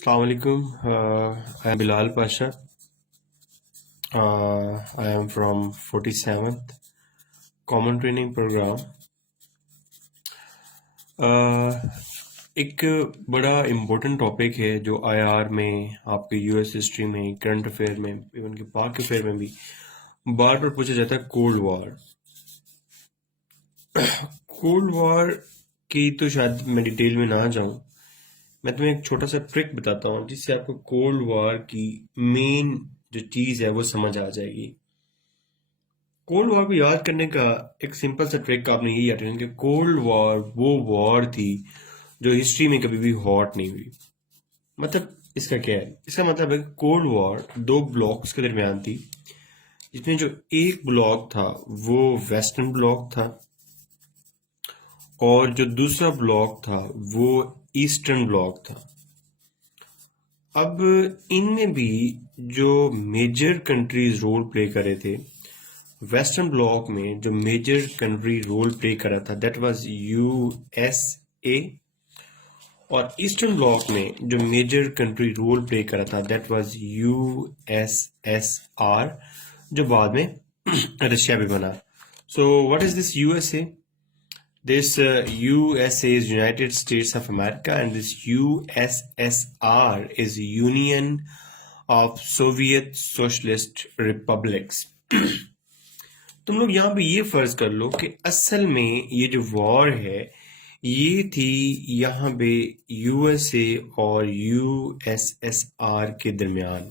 Assalamu alaikum. I am Bilal Pasha. I am from 47th Common Training Program. एक बड़ा important topic है जो IR में, आपके यूएस हिस्ट्री में, करंट अफेयर में, इवन के पाक अफेयर में भी बार बार पूछा जाता है, कोल्ड वॉर। कोल्ड वॉर की तो शायद मैं डिटेल में ना जाऊं। मैं तुम्हें एक छोटा सा ट्रिक बताता हूँ जिससे आपको कोल्ड वॉर की मेन जो चीज़ है वो समझ आ जाएगी। कोल्ड वॉर को याद करने का एक सिंपल सा ट्रिक आपने यही याद रखना कि कोल्ड वॉर वो वॉर थी जो हिस्ट्री में कभी भी हॉट नहीं हुई। मतलब इसका क्या है? इसका मतलब है कि कोल्ड वॉर दो ब्लॉक्स के दरमियान थी, जिसमें जो एक ब्लॉक था वो वेस्टर्न ब्लॉक था और जो दूसरा ब्लॉक था वो ईस्टर्न ब्लॉक था। अब इनमें भी जो मेजर कंट्रीज रोल प्ले कर रहे थे, वेस्टर्न ब्लॉक में जो मेजर कंट्री रोल प्ले कर रहा था दैट वाज यूएसए, और ईस्टर्न ब्लॉक में जो मेजर कंट्री रोल प्ले कर रहा था दैट वाज यूएसएसआर, जो बाद में रशिया भी बना। So what is this USA? This USA is United States of America, and this USSR is Union of Soviet Socialist Republics. तुम लोग यहाँ पे ये फर्ज कर लो कि असल में ये जो वॉर है ये थी यहाँ पे यूएसए और यूएसएसआर के दरमियान।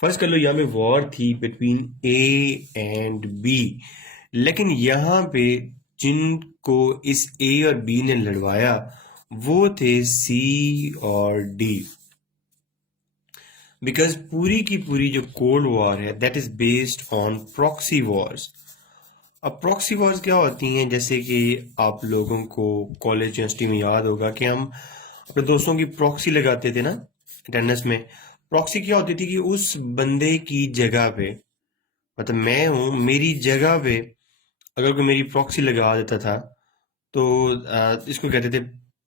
फर्ज कर लो यहाँ पे वॉर थी बिटवीन ए एंड बी, लेकिन यहाँ पे जिनको इस ए और बी ने लड़वाया वो थे सी और डी। बिकॉज पूरी की पूरी जो कोल्ड वॉर है that is based on proxy Wars. अब प्रॉक्सी वॉर्स क्या होती हैं? जैसे कि आप लोगों को कॉलेज यूनिवर्सिटी में याद होगा कि हम अपने दोस्तों की प्रॉक्सी लगाते थे ना अटेंडेंस में। प्रॉक्सी क्या होती थी कि उस बंदे की जगह पे, मतलब मैं हूं, मेरी जगह पे अगर कोई मेरी प्रॉक्सी लगा देता था तो इसको कहते थे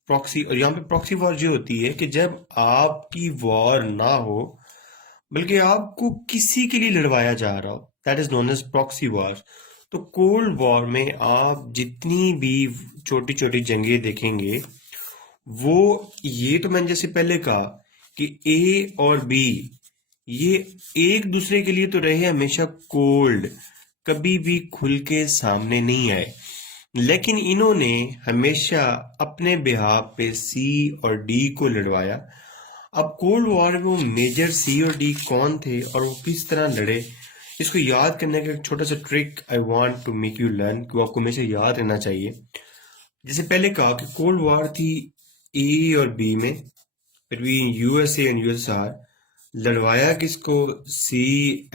प्रॉक्सी। और यहाँ पे प्रॉक्सी वॉर जो होती है कि जब आपकी वॉर ना हो बल्कि आपको किसी के लिए लड़वाया जा रहा हो, that is known as proxy war. तो कोल्ड वॉर में आप जितनी भी छोटी छोटी जंगें देखेंगे वो, ये तो मैंने जैसे पहले कहा कि ए और बी ये एक दूसरे के लिए तो रहे हमेशा कोल्ड, कभी भी खुल के सामने नहीं आए, लेकिन इन्होंने हमेशा अपने बिहाफ पे सी और डी को लड़वाया। अब कोल्ड वॉर में वो मेजर सी और डी कौन थे और वो किस तरह लड़े, इसको याद करने का एक छोटा सा trick I want to make you learn, कि वो आपको हमेशा याद रहना चाहिए। जैसे पहले कहा कि कोल्ड वॉर थी ए और बी में, बिटवीन यूएसए एंड यूएसआर। लड़वाया किसको? सी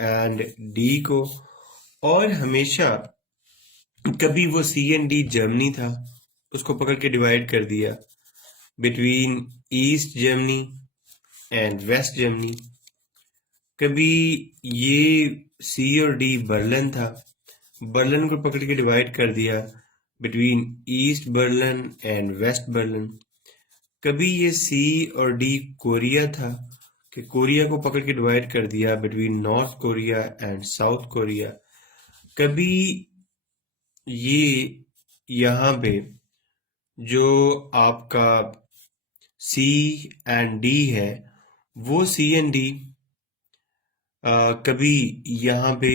एंड डी को। और हमेशा कभी वो सी एंड डी जर्मनी था, उसको पकड़ के डिवाइड कर दिया between east Germany and west Germany. कभी ये सी और डी बर्लिन था, बर्लिन को पकड़ के डिवाइड कर दिया between east Berlin and west Berlin. कभी ये सी और डी कोरिया था कि कोरिया को पकड़ के डिवाइड कर दिया between North Korea and South Korea. कभी ये यहाँ पे जो आपका सी एंड डी है वो सी एंड डी कभी यहाँ पे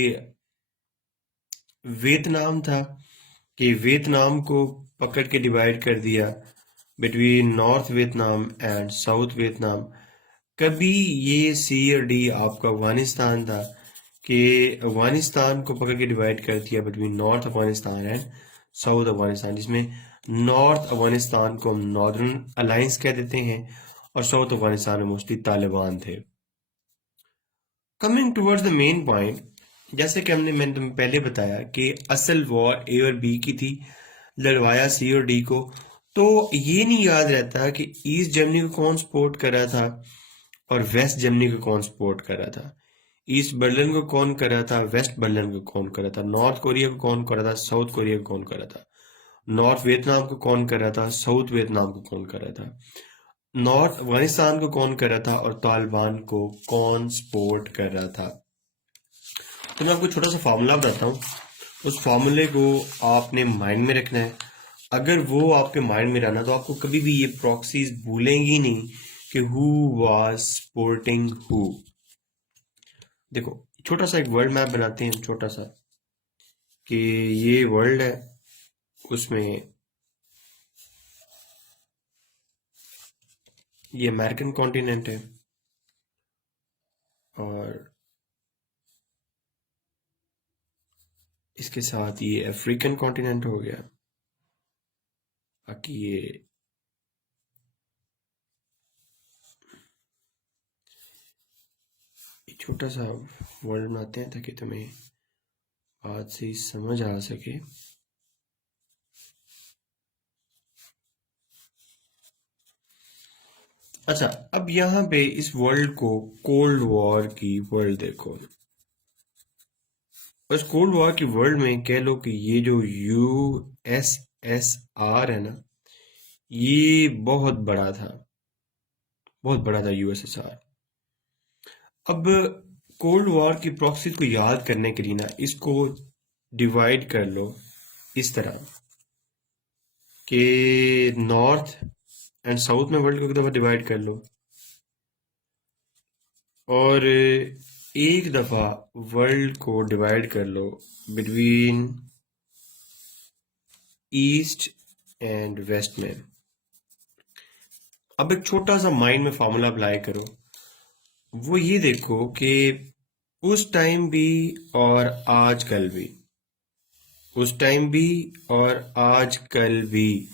वियतनाम था कि वियतनाम को पकड़ के डिवाइड कर दिया between North Vietnam and South Vietnam. कभी ये सी और डी आपका अफगानिस्तान था कि अफगानिस्तान को पकड़ के डिवाइड कर दिया between north Afghanistan and south Afghanistan, जिसमें नॉर्थ अफगानिस्तान को हम नॉर्दर्न अलायंस कह देते हैं और साउथ अफगानिस्तान में मोस्टली तालिबान थे। Coming towards the main point, जैसे कि मैंने तुम्हें पहले बताया कि असल वॉर ए और बी की थी, लड़वाया सी और डी को। तो ये नहीं याद रहता कि ईस्ट जर्मनी को कौन सपोर्ट कर रहा था और वेस्ट जर्मनी को कौन सपोर्ट कर रहा था, ईस्ट बर्लिन को कौन कर रहा था, वेस्ट बर्लिन को कौन कर रहा था, नॉर्थ कोरिया को कौन कर रहा था, साउथ कोरिया को कौन कर रहा था, नॉर्थ वियतनाम को कौन कर रहा था, साउथ वियतनाम को कौन कर रहा था। नॉर्थ अफगानिस्तान को कौन कर रहा था और तालिबान को कौन सपोर्ट कर रहा था। तो मैं आपको छोटा सा फार्मूला बताता हूँ, उस फार्मूले को आपने माइंड में रखना है। अगर वो आपके माइंड में रहना तो आपको कभी भी ये प्रॉक्सीज भूलेंगी नहीं कि हु वाज सपोर्टिंग हु। देखो छोटा सा एक वर्ल्ड मैप बनाते हैं, छोटा सा, कि ये वर्ल्ड है, उसमें ये अमेरिकन कॉन्टिनेंट है और इसके साथ ये अफ्रीकन कॉन्टिनेंट हो गया। बाकी ये छोटा सा वर्ल्ड बनाते हैं ताकि तुम्हें बात से समझ आ सके। अच्छा, अब यहाँ पे इस वर्ल्ड को कोल्ड वॉर की वर्ल्ड देखो। बस कोल्ड वॉर की वर्ल्ड में कह लो कि ये जो यूएसएसआर है ना, ये बहुत बड़ा था, बहुत बड़ा था यूएसएसआर। अब कोल्ड वॉर की प्रॉक्सी को याद करने के लिए ना इसको डिवाइड कर लो इस तरह कि नॉर्थ एंड साउथ में वर्ल्ड को एक दफा डिवाइड कर लो और एक दफा वर्ल्ड को डिवाइड कर लो बिटवीन ईस्ट एंड वेस्ट में। अब एक छोटा सा माइंड में फॉर्मूला अप्लाई करो, वो ये देखो कि उस टाइम भी और आजकल भी, उस टाइम भी और आजकल भी,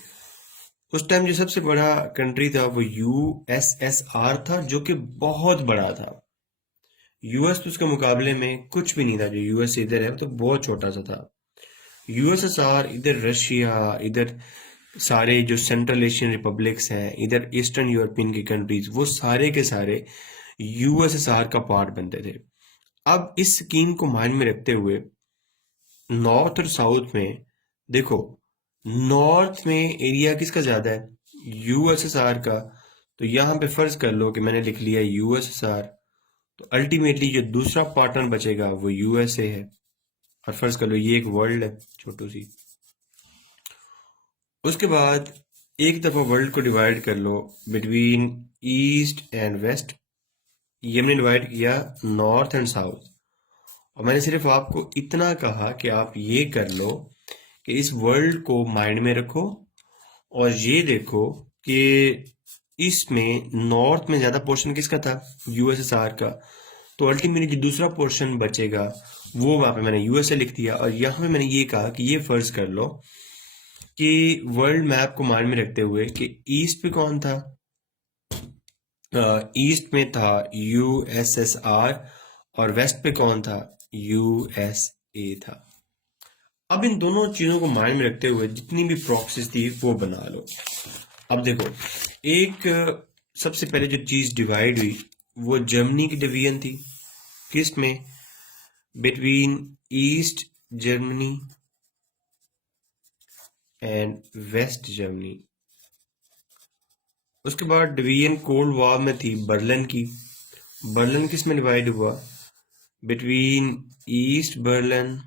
उस टाइम जो सबसे बड़ा कंट्री था वो यूएसएसआर था, जो कि बहुत बड़ा था। यूएस तो उसके मुकाबले में कुछ भी नहीं था। जो यूएस इधर है तो बहुत छोटा सा था। यूएसएसआर इधर रशिया, इधर सारे जो सेंट्रल एशियन रिपब्लिक्स हैं, इधर ईस्टर्न यूरोपियन की कंट्रीज, वो सारे के सारे यूएसएसआर का पार्ट बनते थे। अब इस स्कीम को माइंड में रखते हुए नॉर्थ और साउथ में देखो, नॉर्थ में एरिया किसका ज्यादा है, यूएसएसआर का। तो यहाँ पे फर्ज कर लो कि मैंने लिख लिया यूएसएसआर, तो अल्टीमेटली जो दूसरा पार्टनर बचेगा वो यूएसए है। और फर्ज कर लो ये एक वर्ल्ड है छोटू सी। उसके बाद एक दफा वर्ल्ड को डिवाइड कर लो बिटवीन ईस्ट एंड वेस्ट। ये हमने डिवाइड किया नॉर्थ एंड साउथ। और मैंने सिर्फ आपको इतना कहा कि आप ये कर लो कि इस वर्ल्ड को माइंड में रखो और ये देखो कि इसमें नॉर्थ में ज्यादा पोर्शन किसका था, यूएसएसआर का। तो अल्टीमेटली जो दूसरा पोर्शन बचेगा वो वहां पे मैंने यूएसए लिख दिया। और यहाँ पे मैंने ये कहा कि ये फर्ज कर लो कि वर्ल्ड मैप को माइंड में रखते हुए कि ईस्ट पे कौन था, ईस्ट में था यूएसएसआर और वेस्ट पे कौन था, यूएसए था। अब इन दोनों चीजों को माइंड में रखते हुए जितनी भी प्रॉक्सीज थी वो बना लो। अब देखो, एक सबसे पहले जो चीज डिवाइड हुई वो जर्मनी की डिवीजन थी। किस में, between east Germany and west Germany. उसके बाद डिवीजन कोल्ड वॉर में थी बर्लिन की। बर्लिन किस में डिवाइड हुआ, between east Berlin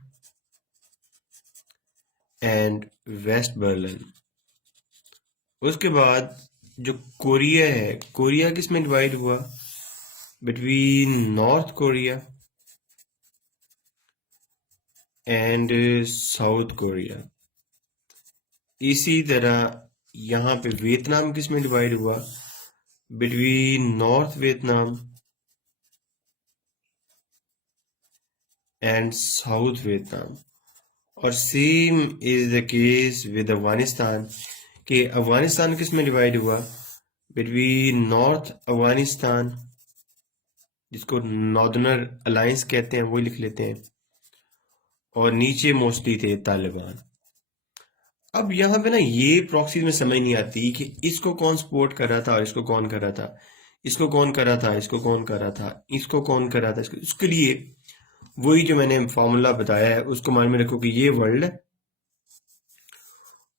and west Berlin. उसके बाद जो कोरिया है, कोरिया किस में डिवाइड हुआ, between North Korea and South Korea. इसी तरह यहाँ पे वियतनाम किस में डिवाइड हुआ, between North Vietnam and South Vietnam. और same is the case with Afghanistan, कि अफगानिस्तान किस में डिवाइड हुआ, बिटवीन नॉर्थ अफगानिस्तान, जिसको नॉर्दर्नर अलायंस कहते हैं, वही लिख लेते हैं, और नीचे मोस्टली थे तालिबान। अब यहाँ पे ना ये प्रॉक्सी में समझ नहीं आती कि इसको कौन सपोर्ट कर रहा था और इसको कौन कर रहा था, इसको कौन कर रहा था, इसको कौन कर रहा था, इसको कौन कर रहा था, इसको। उसके लिए वही जो मैंने फॉर्मूला बताया है उसको माइंड में रखो कि ये वर्ल्ड है।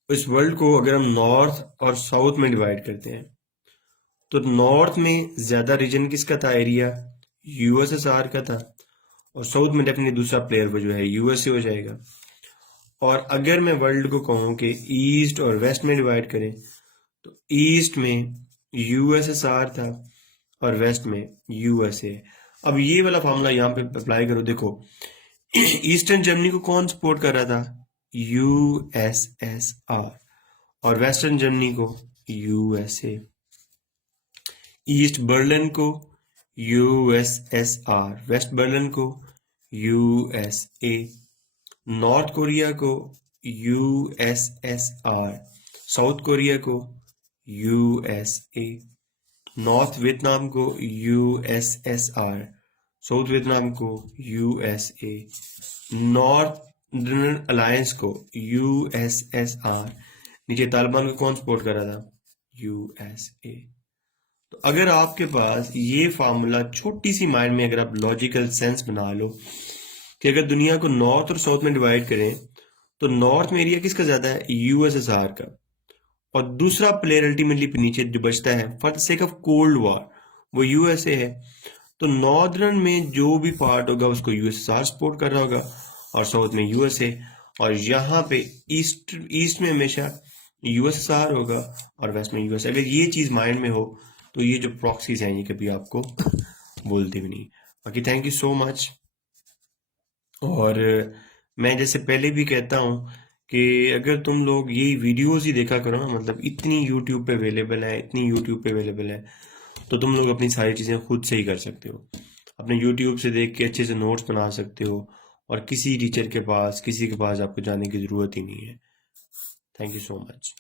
इस वर्ल्ड को अगर हम नॉर्थ और साउथ में डिवाइड करते हैं तो नॉर्थ में ज्यादा रीजन किसका था एरिया, यूएसएसआर का था, और साउथ में डेफिनेटली दूसरा प्लेयर वो जो है यूएसए हो जाएगा। और अगर मैं वर्ल्ड को कहूँ कि ईस्ट और वेस्ट में डिवाइड करें तो ईस्ट में यूएसएसआर था और वेस्ट में यूएसए। अब ये वाला फॉर्मूला यहाँ पे अप्लाई करो, देखो ईस्टर्न जर्मनी को कौन सपोर्ट कर रहा था, यूएसएसआर, और वेस्टर्न जर्मनी को यूएसए। ईस्ट बर्लिन को यूएसएसआर, वेस्ट बर्लिन को यूएसए, नॉर्थ कोरिया को यूएसएसआर, साउथ कोरिया को यूएसए, नॉर्थ वियतनाम को यूएसएसआर, साउथ वियतनाम को यूएसए, नॉर्दर्न अलायंस को यूएसएसआर, नीचे तालिबान को कौन सपोर्ट कर रहा था, यूएसए। तो अगर आपके पास ये फार्मूला छोटी सी माइंड में अगर आप लॉजिकल सेंस बना लो कि अगर दुनिया को नॉर्थ और साउथ में डिवाइड करें तो नॉर्थ में एरिया किसका ज्यादा है, यूएसएसआर का, और दूसरा प्लेयर अल्टीमेटली नीचे जो बचता है for the sake of cold war वो यूएसए है। तो नॉर्दर्न में जो भी पार्ट होगा उसको यूएसएसआर सपोर्ट कर रहा होगा और साउथ में यूएसए, और यहाँ पे ईस्ट में हमेशा यूएसएसआर होगा और वेस्ट में यूएसए। अगर ये चीज माइंड में हो तो ये जो प्रॉक्सीज हैं ये कभी आपको बोलते भी नहीं। बाकी थैंक यू सो मच। और मैं जैसे पहले भी कहता हूँ कि अगर तुम लोग ये वीडियोस ही देखा करो ना, मतलब इतनी यूट्यूब पे अवेलेबल है, इतनी यूट्यूब पे अवेलेबल है, तो तुम लोग अपनी सारी चीज़ें खुद से ही कर सकते हो। अपने यूट्यूब से देख के अच्छे से नोट्स बना सकते हो और किसी टीचर के पास, किसी के पास आपको जाने की ज़रूरत ही नहीं है। Thank you so much.